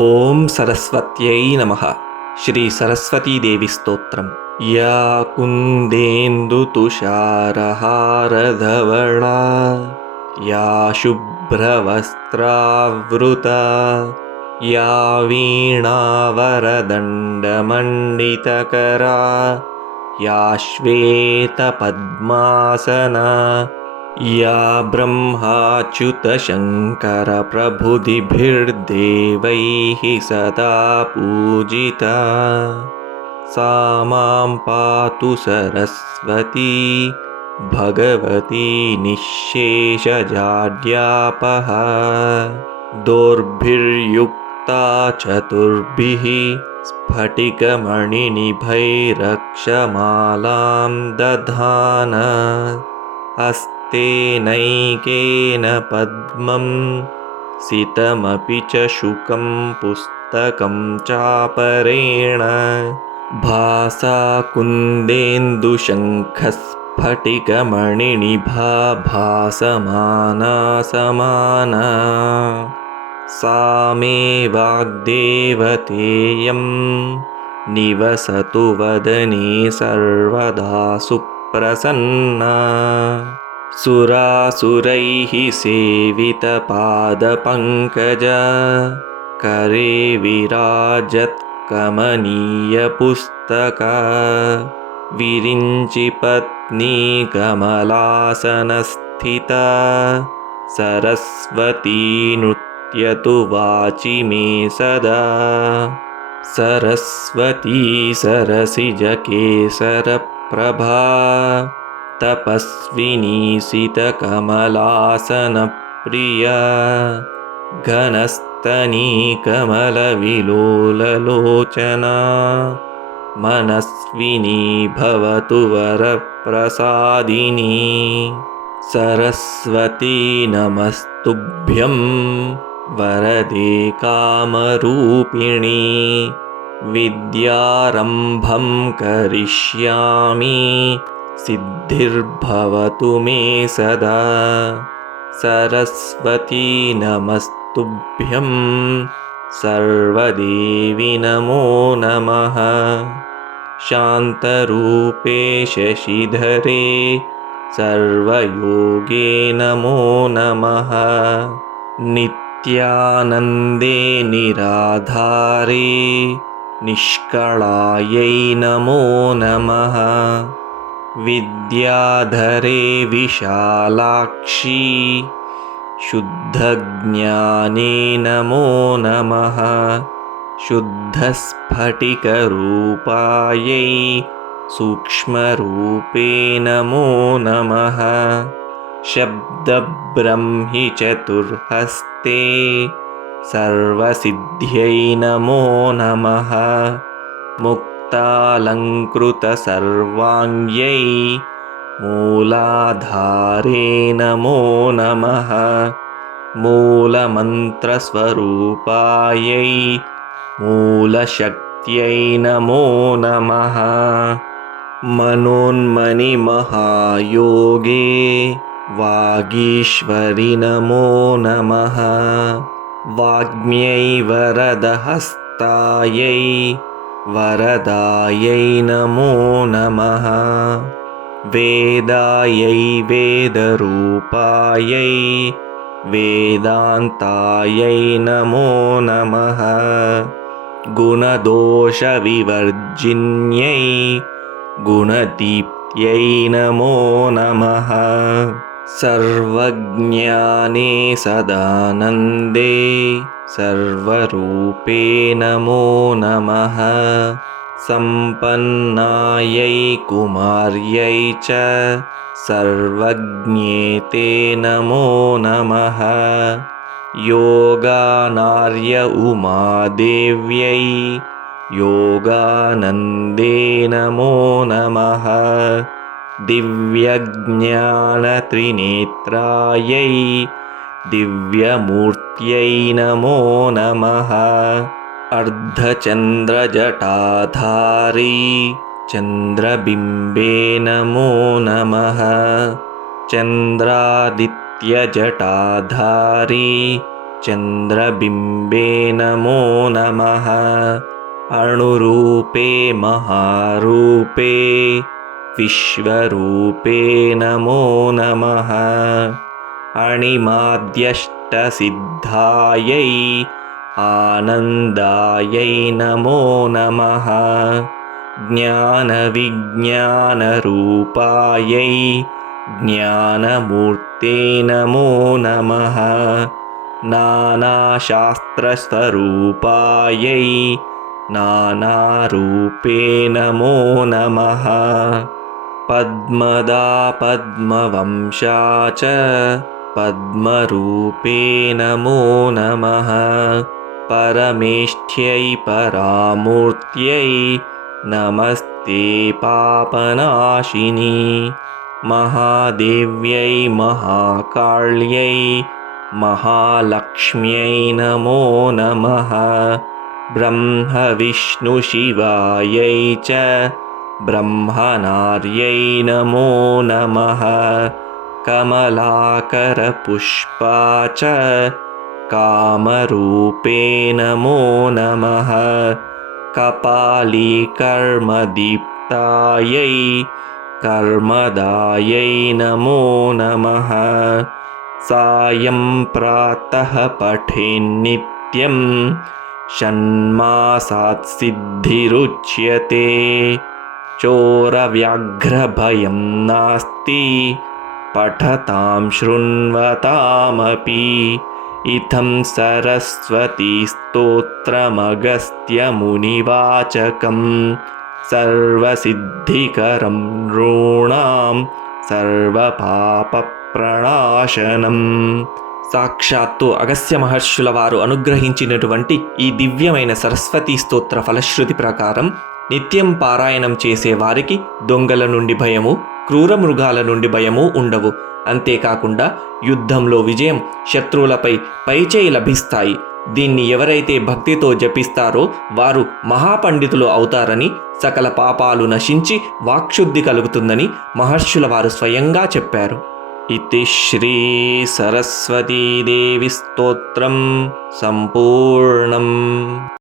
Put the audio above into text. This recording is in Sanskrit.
ಓಂ ಸರಸ್ವತ್ಯೈ ನಮಃ. ಶ್ರೀ ಸರಸ್ವತೀ ದೇವಿ ಸ್ತೋತ್ರಂ. ಯಾ ಕುಂದೇಂದು ತುಷಾರಹಾರಧವಳಾ ಯಾ ಶುಭ್ರವಸ್ತ್ರಾವೃತಾ ಯಾ ವೀಣಾವರದಂಡಮಂಡಿತಕರಾ ಯಾ ಶ್ವೇತಪದ್ಮಾಸನಾ या ब्रह्माच्युतशङ्करप्रभृतिभिर्देवैः सदा पूजिता सा मां पातु सरस्वती भगवती निःशेषजाड्यापः दोर्भिर्युक्ता चतुर्भिः स्फटिकमणिनिभैरक्षमालां दधाना हस्तेनैकेन पद्मं सितमपि च शुकं पुस्तकं चापरेण भासा कुन्देन्दुशङ्खस्फटिकमणिनिभा भासमाना समाना सा मे वाग्देवतेयं निवसतु वदने सर्वदा प्रसन्ना सुरासुरैः सेवितपादपङ्कजा करे विराजत्कमनीयपुस्तका विरिञ्चिपत्नी कमलासनस्थिता सरस्वती नृत्यतु वाचि मे सदा सरस्वती सरसिजकेसरप्रभा तपस्विनी सितकमलासनप्रिया घनस्तनी कमलविलोललोचना मनस्विनी भवतु वरप्रसादिनी सरस्वती नमस्तुभ्यं वरदे कामरूपिणी विद्यारम्भं करिष्यामि सिद्धिर्भवतु मे सदा सरस्वती नमस्तुभ्यं सर्वदेवी नमो नमः शान्तरूपे शशिधरे सर्वयोगे नमो नमः नित्यानन्दे निराधारे निष्कळायै नमो नमः विद्याधरे विशालाक्षी शुद्धज्ञाने नमो नमः शुद्धस्फटिकरूपायै सूक्ष्मरूपे नमो नमः शब्दब्रह्मि चतुर्हस्ते सर्वसिद्ध्यै नमो नमः मुक्तालङ्कृतसर्वाङ्ग्यै मूलाधारे नमो नमः मूलमन्त्रस्वरूपायै मूलशक्त्यै नमो नमः मनोन्मणिमहायोगे वागीश्वरि नमो नमः वाग्म्यै वरदहस्तायै वरदायै नमो नमः वेदायै वेदरूपायै वेदान्तायै नमो नमः गुणदोषविवर्जिन्यै गुणदीप्त्यै नमो नमः सर्वज्ञाने सदानन्दे सर्वरूपे नमो नमः सम्पन्नायै कुमार्यै च सर्वज्ञेते नमो नमः योगानार्य उमादेव्यै योगानन्दे नमो नमः दिव्यज्ञानत्रिनेत्रायै दिव्यमूर्त्यै नमो नमः अर्धचन्द्रजटाधारी चन्द्रबिम्बे नमो नमः चन्द्रादित्यजटाधारी चन्द्रबिम्बे नमो नमः अणुरूपे महारूपे विश्वरूपे नमो नमः अणिमाद्यष्टसिद्धायै आनन्दायै नमो नमः ज्ञानविज्ञानरूपायै ज्ञानमूर्ते नमो नमः नानाशास्त्रस्वरूपायै नानारूपे नमो नमः पद्मदा पद्मवंशा च पद्मरूपे नमो नमः परमेष्ठ्यै परामूर्त्यै नमस्ते पापनाशिनी महादेव्यै महाकाल्यै महालक्ष्म्यै नमो नमः ब्रह्मविष्णुशिवायै च ब्रह्मनार्यै नमो नमः कमलाकरपुष्पा च कामरूपे नमो नमः कपालीकर्मदीप्तायै कर्मदायै नमो नमः सायं प्रातः पठेन्नित्यं षण्मासात् सिद्धिरुच्यते चोरव्याघ्रभयं नास्ति पठतां शृण्वतामपि इत्थं सरस्वतीस्तोत्रमगस्त्यमुनिवाचकं सर्वसिद्धिकरं नॄणां సర్వపాపప్రణాశనం. సాక్షాత్తు అగస్త్య మహర్షుల వారు అనుగ్రహించినటువంటి ఈ దివ్యమైన సరస్వతీ స్తోత్ర ఫలశ్రుతి ప్రకారం నిత్యం పారాయణం చేసే వారికి దొంగల నుండి భయము, క్రూర మృగాల నుండి భయము ఉండవు. అంతేకాకుండా యుద్ధంలో విజయం, శత్రువులపై పైచేయి లభిస్తాయి. దీన్ని ఎవరైతే భక్తితో జపిస్తారో వారు మహాపండితులు అవుతారని, సకల పాపాలు నశించి వాక్శుద్ధి కలుగుతుందని మహర్షుల వారు స్వయంగా చెప్పారు. ఇతి శ్రీ సరస్వతీదేవి స్తోత్రం సంపూర్ణం.